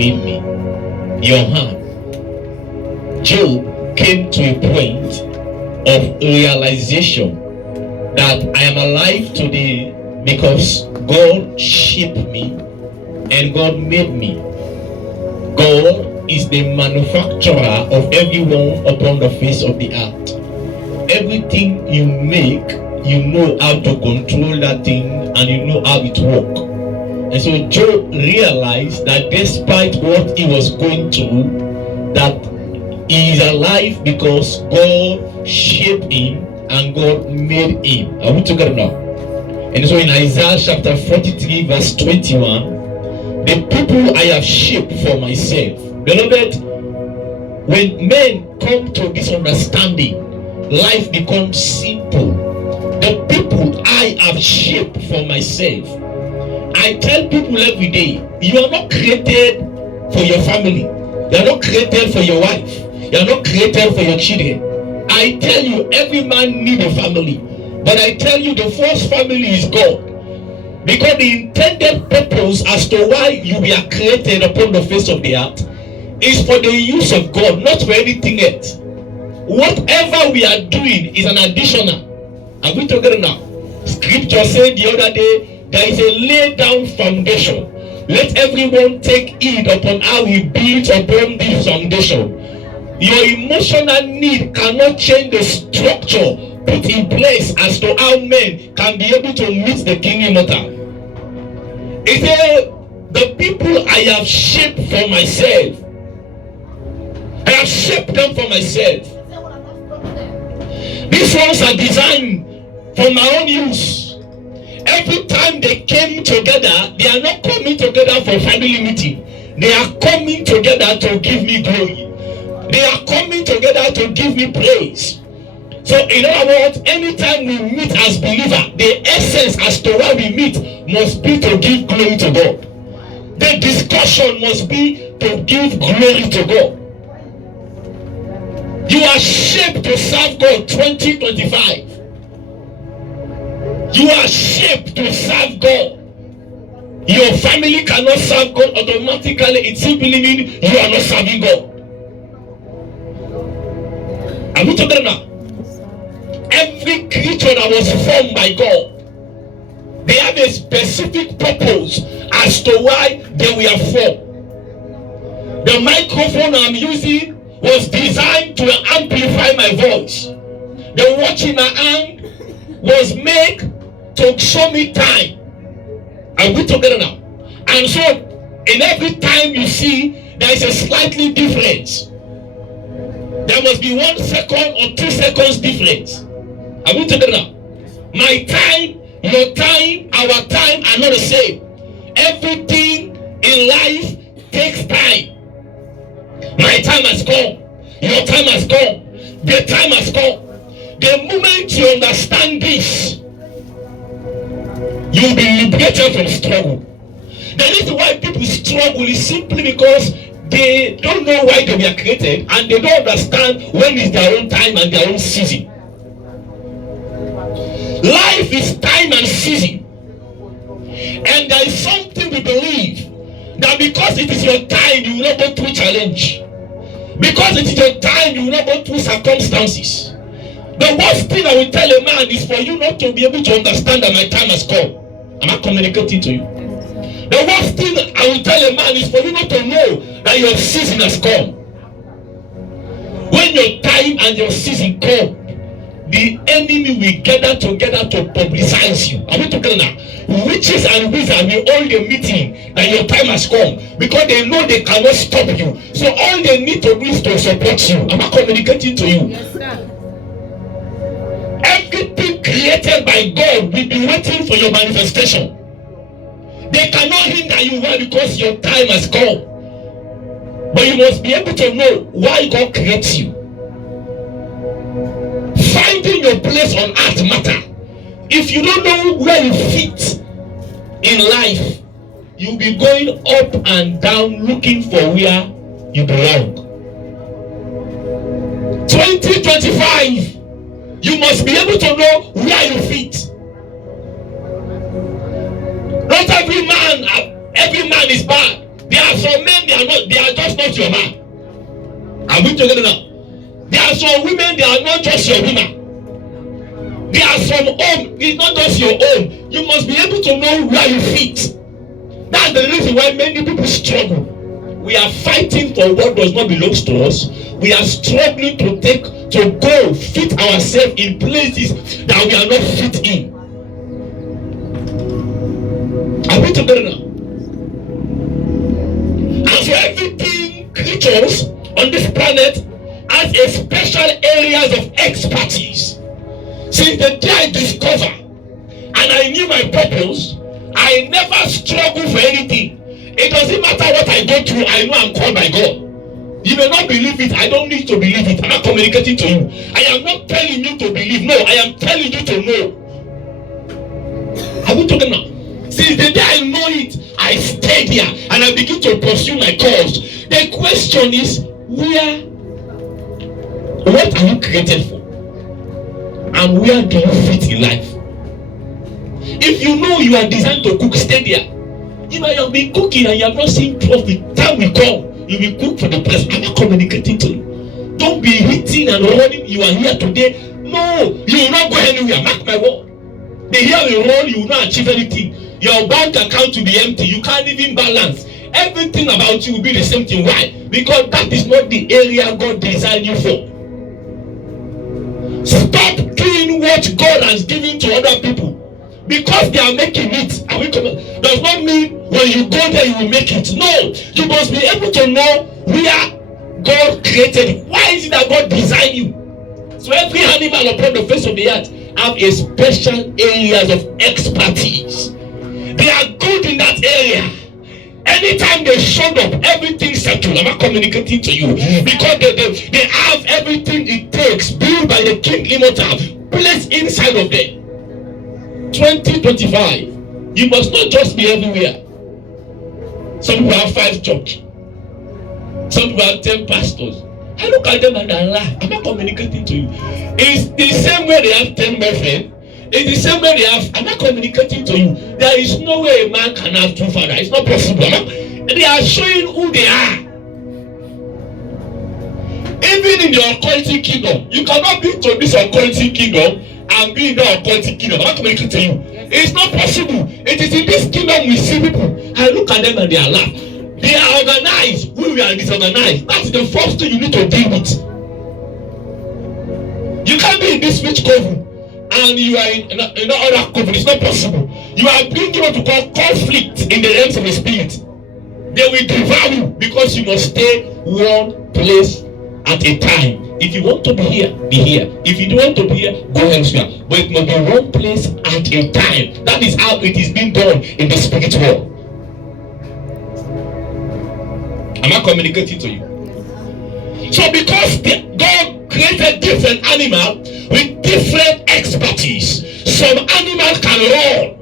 made me. Your hand. Job came to a point of realization that I am alive today because God shaped me and God made me. God is the manufacturer of everyone upon the face of the earth. Everything you make, you know how to control that thing and you know how it works. And so Job realized that despite what he was going through, that he is alive because God shaped him and God made him. Are we together now? And so in Isaiah chapter 43 verse 21, the people I have shaped for myself. Beloved, when men come to this understanding, life becomes simple. The people I have shaped for myself. I tell people every day, you are not created for your family. You are not created for your wife. You are not created for your children. I tell you, every man needs a family. But I tell you, the first family is God. Because the intended purpose as to why you were created upon the face of the earth is for the use of God, not for anything else. Whatever we are doing is an additional. Are we together now? Scripture said the other day, there is a laid down foundation. Let everyone take heed upon how he builds upon this foundation. Your emotional need cannot change the structure put in place as to how men can be able to meet the King Immortal. It says, the people I have shaped for myself. I have shaped them for myself. These ones are designed for my own use. Every time they came together, they are not coming together for family meeting. They are coming together to give me glory. They are coming together to give me praise. So in other words, anytime we meet as believers, the essence as to why we meet must be to give glory to God. The discussion must be to give glory to God. You are shaped to serve God 2025. You are shaped to serve God. Your family cannot serve God automatically. It simply means you are not serving God. Are we together now? Every creature that was formed by God, they have a specific purpose as to why they were formed. The microphone I'm using was designed to amplify my voice. The watch in my hand was made to show me time. Are we together now? And so, in every time you see, there is a slightly difference. There must be 1 second or 2 seconds difference. Are we together now? My time, your time, our time are not the same. Everything in life takes time. My time has come. Your time has come. The time has come. The moment you understand this, you will be liberated from struggle. The reason why people struggle is simply because they don't know why they were created and they don't understand when is their own time and their own season. Life is time and season. And there is something we believe that because it is your time, you will not go through challenge. Because it is your time, you will not go through circumstances. The worst thing I will tell a man is for you not to be able to understand that my time has come. Am I communicating to you? The worst thing I will tell a man is for you not to know that your season has come. When your time and your season come, the enemy will gather together to publicize you. Are we together now? Witches and wizards will hold a meeting that your time has come because they know they cannot stop you. So all they need to do is to support you. Am I communicating to you? Yes, sir. Everything created by God will be waiting for your manifestation. They cannot hinder you why because your time has come. But you must be able to know why God creates you. Finding your place on earth matter. If you don't know where you fit in life, you'll be going up and down looking for where you belong. 2025, you must be able to know where you fit. Not every man is bad. There are some men, they are just not your man. Are we together now? There are some women, they are not just your woman. There are some home, it's not just your home. You must be able to know where you fit. That's the reason why many people struggle. We are fighting for what does not belong to us. We are struggling to go fit ourselves in places that we are not fit in. Are we together now? And so everything, creatures on this planet has a special areas of expertise. Since the day I discovered and I knew my purpose, I never struggle for anything. It doesn't matter what I go through, I know I'm called by God. You may not believe it, I don't need to believe it. I'm not communicating to you. I am not telling you to believe. No, I am telling you to know. Are we talking now? Since the day I know it, I stayed here and I begin to pursue my cause. The question is, what are you created for? And where do you fit in life? If you know you are designed to cook, stay there. You might have been cooking and you have not seen profit. Time will come, you will cook for the person. I'm not communicating to you. Don't be hitting and running. You are here today. No, you will not go anywhere. Mark my word. The year will run, you will not achieve anything. Your bank account will be empty. You can't even balance. Everything about you will be the same thing. Why? Because that is not the area God designed you for. Stop doing what God has given to other people. Because they are making it, does not mean when you go there you will make it. No, you must be able to know where God created you. Why is it that God designed you? So every animal upon the face of the earth have a special areas of expertise. They are good in that area. Anytime they showed up, everything settled. I'm not communicating to you because they have everything it takes, built by the King Immortal, placed inside of them. 2025, you must not just be everywhere. Some people have 5 churches, some people have 10 pastors. I look at them and I laugh. I'm not communicating to you. It's the same way they have 10 boyfriends. It's the same way they have. I'm not communicating to you. There is no way a man can have 2 fathers. It's not possible. They are showing who they are. Even in the occultic kingdom, you cannot be to this occultic kingdom and be in the occultic kingdom. I'm not communicating to you. It's not possible. It is in this kingdom we see people. I look at them and they are laughing. They are organized. We are disorganized. That's the first thing you need to deal with. You can't be in this rich coven and you are in other coven. It's not possible. You are being given to call conflict in the realms of the spirit. They will devour you because you must stay one place at a time. If you want to be here, be here. If you don't want to be here, go elsewhere. But it must be one place at a time. That is how it is being done in the spirit world. Am I communicating to you? So because God created different animals with different expertise, some animals can run.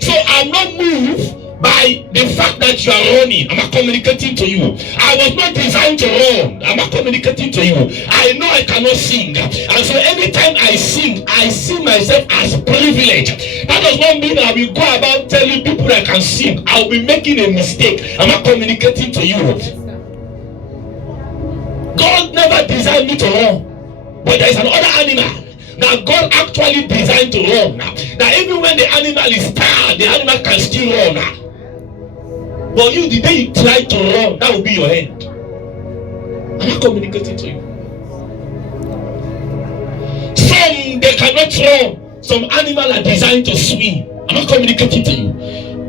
So I'm not moved by the fact that you are running. I'm not communicating to you. I was not designed to run. I'm not communicating to you. I know I cannot sing. And so anytime I sing, I see myself as privileged. That does not mean I will go about telling people I can sing. I will be making a mistake. I'm not communicating to you. God never designed me to run. But there is another animal that God actually designed to run. That even when the animal is tired, the animal can still run. But you, the day you try to run, that will be your end. I'm not communicating to you. Some, they cannot run. Some animals are designed to swim. I'm not communicating to you.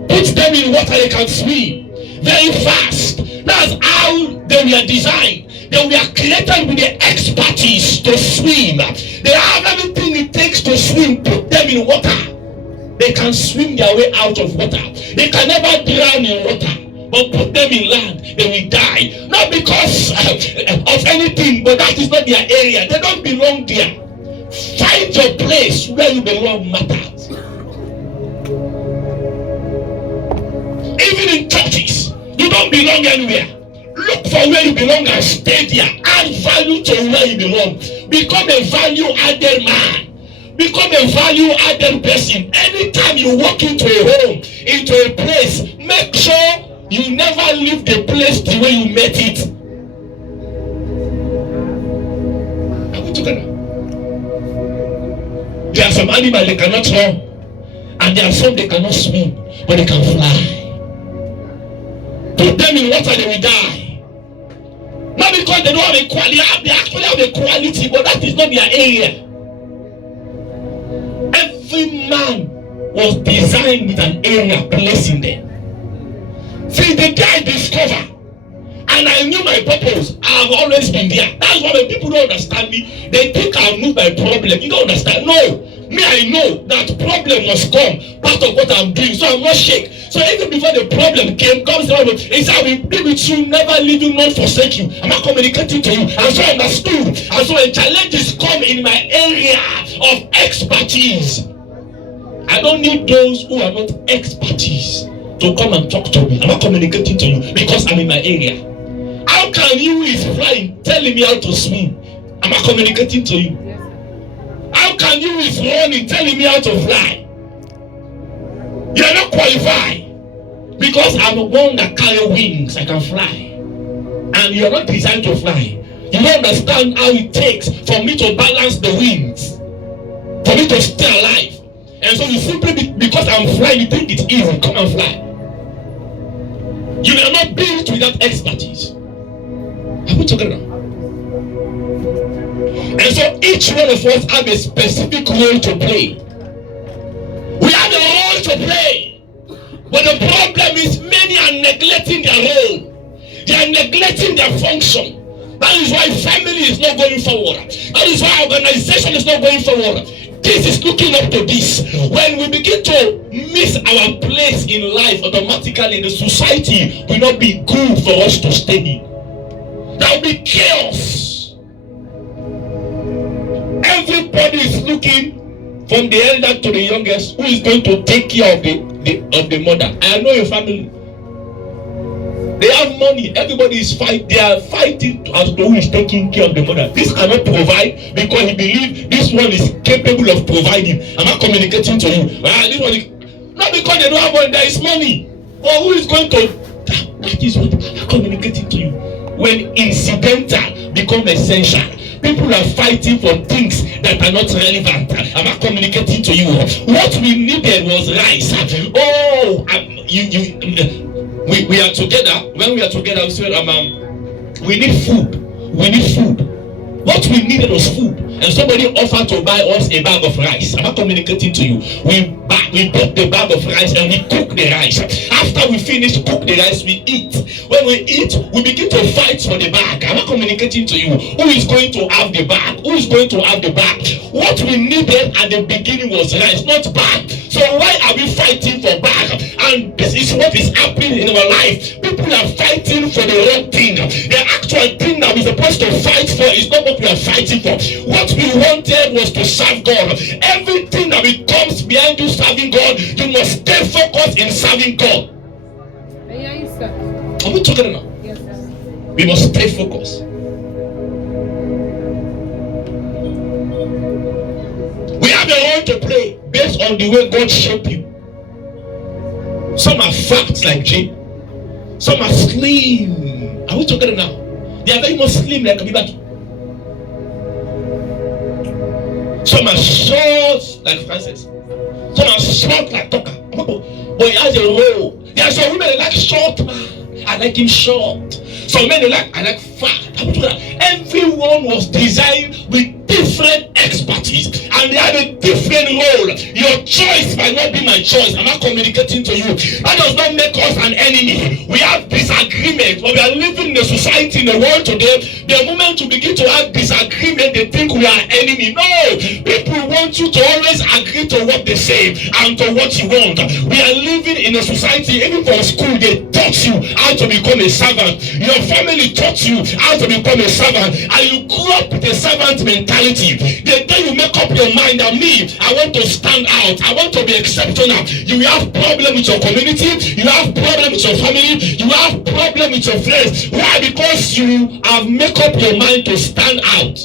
Put them in water, they can swim very fast. That's how they were designed. They were created with the expertise to swim. They have everything it takes to swim. Put them in water. They can swim their way out of water. They can never drown in water. But put them in land, they will die. Not because of anything, but that is not their area. They don't belong there. Find your place where you belong matters. Even in churches, you don't belong anywhere. Look for where you belong and stay there. Add value to where you belong. Become a value-added man. Become a value-added person. Anytime you walk into a home, into a place, make sure You never leave the place the way you met it. Are we together? There are some animals they cannot run, and there are some they cannot swim, but they can fly. Put them in water, they will die. Not because they don't have a quality, they actually have a quality, but that is not their area. Every man was designed with an area placed in them. Since the day I discovered, and I knew my purpose, I have always been there. That's why when people don't understand me, they think I'm moved by problem. You don't understand? No. Me, I know that problem must come. Part of what I'm doing, so I'm not shake. So even before the problem came, God said, "It's I will be with you, never leave you, not forsake you." I'm not communicating to you, and so I understood. And so when challenges come in my area of expertise, I don't need those who are not expertise to come and talk to me. I'm not communicating to you because I'm in my area. How can you who is flying telling me how to swim? I'm not communicating to you. How can you who is running telling me how to fly? You are not qualified because I'm the one that carry wings. I can fly, and you are not designed to fly. You don't understand how it takes for me to balance the wings, for me to stay alive. And so you simply because I'm flying, you think it's easy. Come and fly. You are not built without expertise. Are we together? And so each one of us have a specific role to play. We have a role to play. But the problem is many are neglecting their role. They are neglecting their function. That is why family is not going forward. That is why organization is not going forward. This is looking up to this. When we begin to miss our place in life, automatically the society will not be good for us to stay in. There will be chaos. Everybody is looking from the elder to the youngest who is going to take care of the mother. I know your family. They have money. Everybody is fighting. They are fighting as to who is taking care of the mother. This cannot provide because he believes this one is capable of providing. I'm not communicating to you. This one is, not because they don't have money. There is money. But who is going to? That is what I'm communicating to you. When incidental become essential, people are fighting for things that are not relevant. I'm not communicating to you. What we needed was rice. Oh, we are together. When we are together, we say, we need food. We need food. What we needed was food. And somebody offered to buy us a bag of rice. I'm not communicating to you. We bought the bag of rice and we cook the rice. After we finish cook the rice, we eat. When we eat, we begin to fight for the bag. I'm not communicating to you. Who is going to have the bag? Who is going to have the bag? What we needed at the beginning was rice, not bag. So why are we fighting for bag? And this is what is happening in our life. People are fighting for the wrong thing. The actual thing that we're supposed to fight for is not what we are fighting for. What we wanted was to serve God. Everything that comes behind you serving God, you must stay focused in serving God. Are we talking now? Yes, sir. We must stay focused. We have a role to play based on the way God shaped you. Some are fat like Jane. Some are slim. Are we talking now? They are very much slim like Abibatu. Some are short like Francis. Some are short like Toka. But he has a role. There are some women that like short man. I like him short. Some men I like fat. Everyone was designed with different expertise and they have a different role. Your choice might not be my choice. I'm not communicating to you. That does not make us an enemy. We have disagreement, but we are living in a society, in the world today. The moment you begin to have disagreement, they think we are enemy. No, people want you to always agree to what they say and to what you want. We are living in a society, even from school, they taught you how to become a servant. Your family taught you how to become a servant, and you grew up with a servant mentality. The day you make up your mind that me, I want to stand out, I want to be exceptional, you have problem with your community, you have problem with your family, you have problem with your friends. Why? Because you have made up your mind to stand out.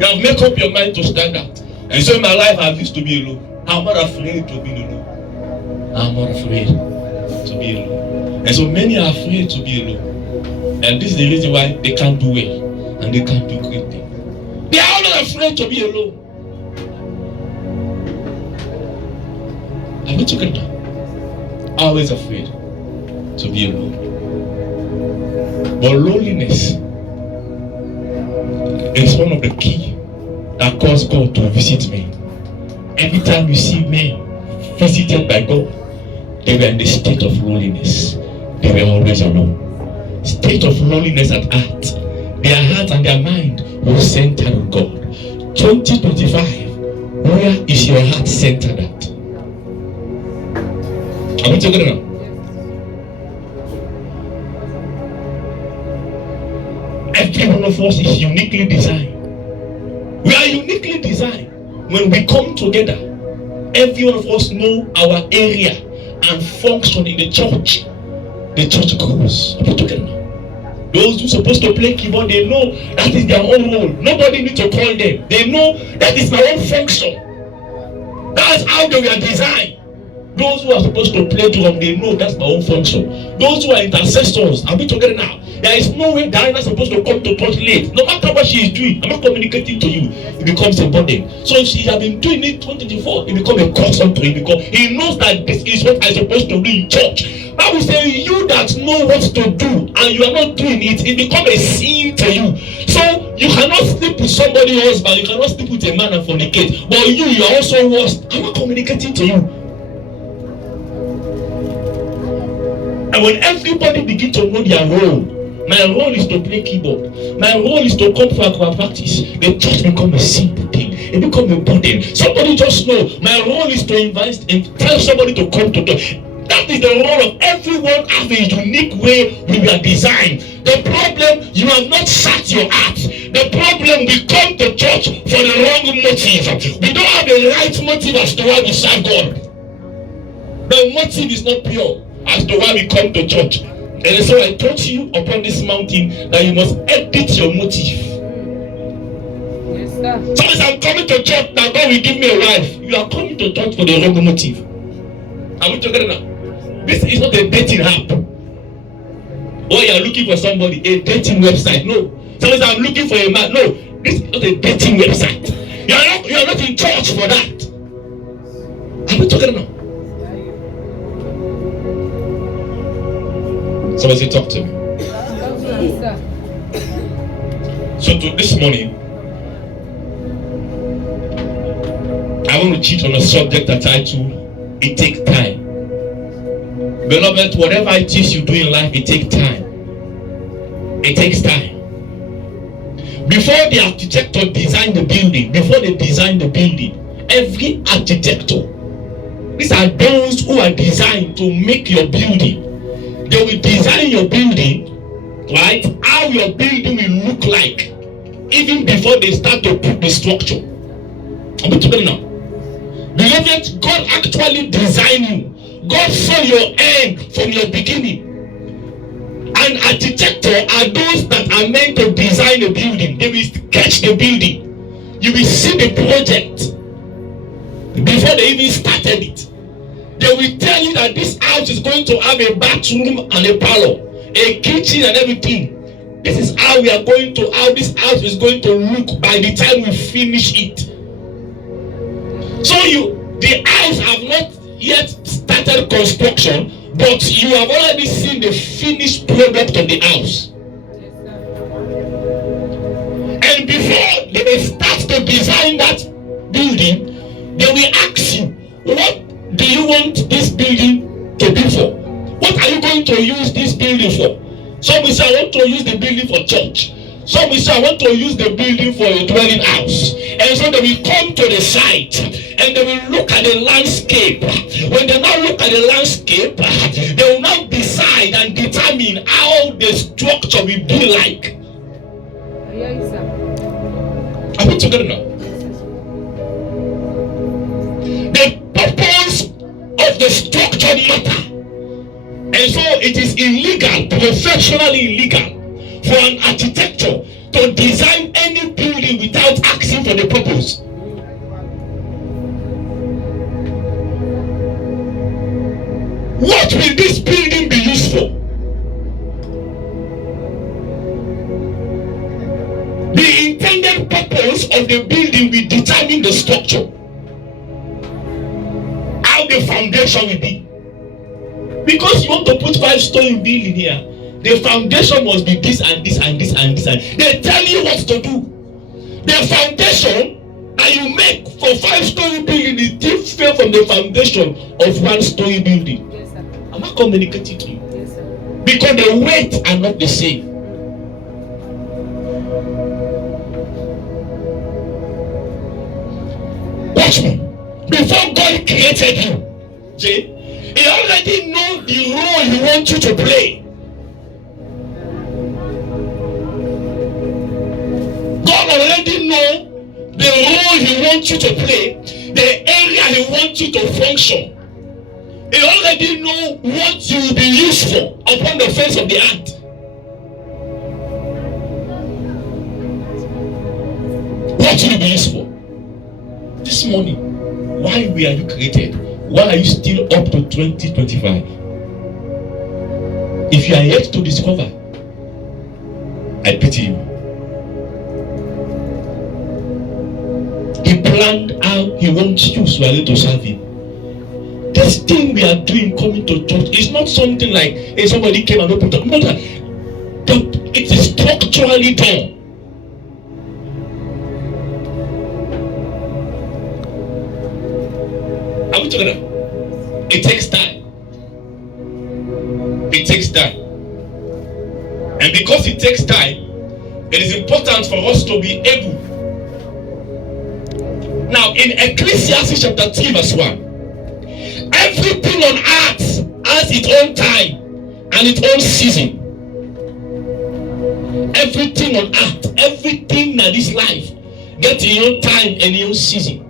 You have made up your mind to stand out. And so in my life I used to be alone. I'm not afraid to be alone. I'm not afraid to be alone. And so many are afraid to be alone. And this is the reason why they can't do well and they can't do great things. They are not afraid to be alone. Are we together? Always afraid to be alone. But loneliness is one of the key that caused God to visit men. Every time you see men visited by God, they were in the state of loneliness. They were always alone. State of loneliness at heart. Their heart and their mind was centered on God. 2025, where is your heart centered at? Are we together now? Every one of us is uniquely designed. We are uniquely designed. When we come together, every one of us know our area and function in the church. The church grows. Are we together now? Those who are supposed to play keyboard, they know that is their own role. Nobody needs to call them. They know that is my own function. That's how they were designed. Those who are supposed to play drum, they know that's my own function. Those who are intercessors, are we together now? There is no way Diana is supposed to come to church late. No matter what she is doing, I'm not communicating to you. It becomes a burden. So if she has been doing it 2024, it becomes a cause unto him because he knows that this is what I'm supposed to do in church. Bible says you that know what to do and you are not doing it, it becomes a sin to you. So you cannot sleep with somebody else, but you cannot sleep with a man and fornicate. But you are also worse. I'm not communicating to you. And when everybody begins to know their role, my role is to play keyboard. My role is to come for our practice. The church becomes a simple thing. It becomes a burden. Somebody just know my role is to invite and tell somebody to come to church. That is the role of everyone. Has a unique way we were designed. The problem, you have not sat your heart. The problem, we come to church for the wrong motive. We don't have the right motive as to why we serve God. The motive is not pure as to why we come to church. And so I taught you upon this mountain that you must edit your motive. Yes, sir. So as I'm coming to church, now God will give me a wife. You are coming to church for the wrong motive. Are we together now? This is not a dating app. Or you are looking for somebody, a dating website. No. Sometimes I'm looking for a man. No. This is not a dating website. You are not in church for that. Are we together now? Somebody say, talk to me. So to this morning, I want to teach on a subject that I title, it takes time. Beloved, whatever it is you do in life, it takes time. It takes time. Before the architect designed the building, every architect, these are those who are designed to make your building. They will design your building, right? How your building will look like, even before they start to put the structure. I'm talking now. Beloved, God actually designed you. God saw your end from your beginning. And architects are those that are meant to design a building. They will sketch the building. You will see the project before they even started it. They will tell you that this house is going to have a bathroom and a parlor, a kitchen and everything. This is how we are going to, how this house is going to look by the time we finish it. So the house have not yet started construction, but you have already seen the finished product of the house. And before they will start to design that building, they will ask you, what do you want this building to be for? What are you going to use this building for? Some will say, I want to use the building for church. Some will say, I want to use the building for a dwelling house. And so they will come to the site and they will look at the landscape. When they now look at the landscape, they will now decide and determine how the structure will be like. Are we together now? The purpose of the structure matter. And so it is illegal, professionally illegal, for an architecture to design any building without asking for the purpose. What will this building be used for? The intended purpose of the building will determine the structure, how the foundation will be. Because you want to put 5-story building here, the foundation must be this and this and this and this, and they tell you what to do. The foundation that you make for 5-story building is different from the foundation of 1-story building. Yes, sir. I'm not communicating to you. Yes, sir. Because the weight are not the same. Watch me. Before God created you, see, He already knows the role He wants you to play. God already knows the role He wants you to play, the area He wants you to function. He already knows what you will be used for upon the face of the earth. What will you be used for? This morning, why were you created? Why are you still up to 2025? If you are yet to discover, I pity you. He planned how He wants you to serve Him. This thing we are doing coming to church is not something like hey, somebody came and opened up. No, it is structurally done. Are we together? It takes time. It takes time. And because it takes time, it is important for us to be able. Now, in Ecclesiastes chapter 3 verse 1, everything on earth has its own time and its own season. Everything on earth, everything that is life, gets its own time and its own season.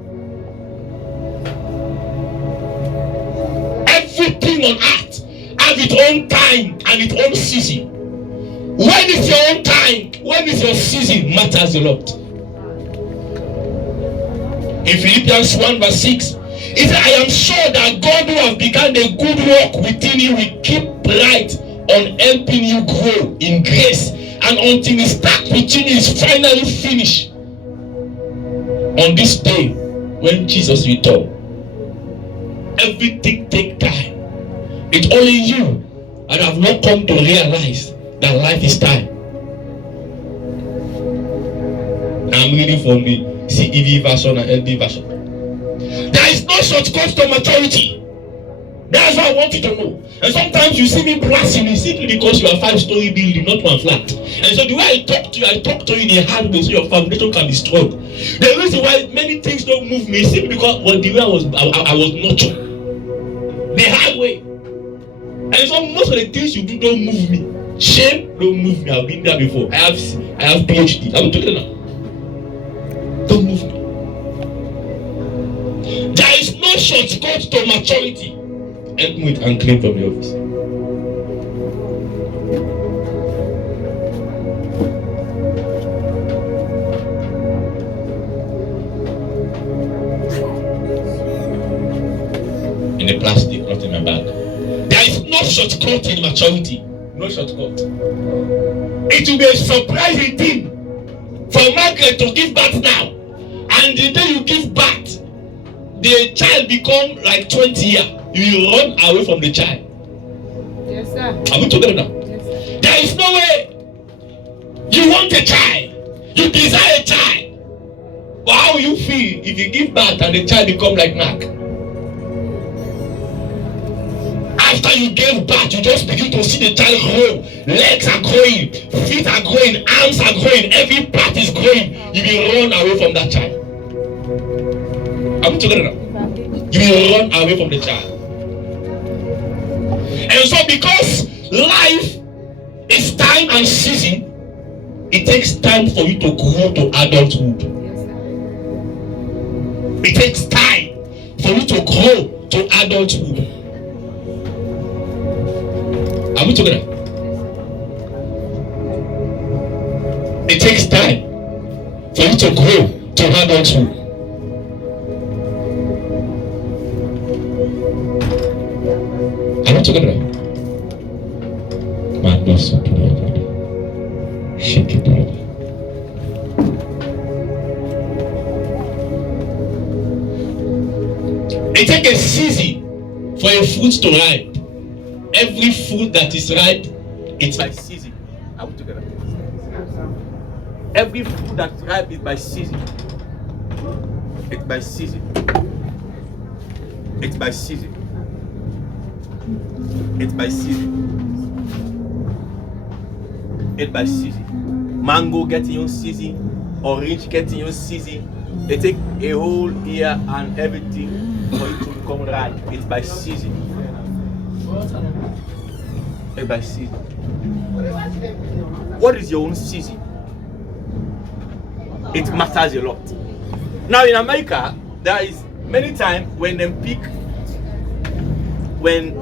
Everything on earth has its own time and its own season. When is your own time? When is your season? Matters a lot. In Philippians 1 verse 6, he said, I am sure that God who has begun a good work within you will keep right on helping you grow in grace, and until His start within you is finally finished on this day when Jesus returns. Everything takes time. It's only you that have not come to realize that life is time. I'm reading from the CEV version and LB version. There is no shortcut to maturity. That's what I want you to know. And sometimes you see me blasting me simply because you are 5-story building, not one flat. And so the way I talk to you in a hard way so your foundation can be strong. The reason why many things don't move me is simply because the way I was nurtured. The hard way. And so most of the things you do don't move me. Shame don't move me. I've been there before. I have PhD. I'm talking now. Don't move me. There is no shortcut to maturity. Help me with unclean from the office. In the plastic, not in my bag. There is no shortcut in maturity. No shortcut. It will be a surprising thing for Margaret to give birth now. And the day you give birth, the child become like 20 years. You will run away from the child. Yes, sir. Are we together now? Yes, sir. There is no way. You want a child. You desire a child. But how will you feel if you give birth and the child become like Mark? After you gave birth, you just begin to see the child grow. Legs are growing, feet are growing, arms are growing, every part is growing. You will run away from that child. Are we together now? You will run away from the child. And so because life is time and season, it takes time for you to grow to adulthood. It takes time for you to grow to adulthood. Are we together? It takes time for you to grow to adulthood. Are we together. Mandoso to the other. Shake it over. It takes a season for a fruit to ripe. Every fruit that is ripe, it's by season. Are we together? Every fruit that is ripe is by season. It's by season. It's by season. It's by season. It's by season. Mango getting your season, orange getting your season. It takes a whole year and everything for it to become ripe. It's by season. It's by season. What is your own season? It matters a lot. Now in America, there is many times when them pick when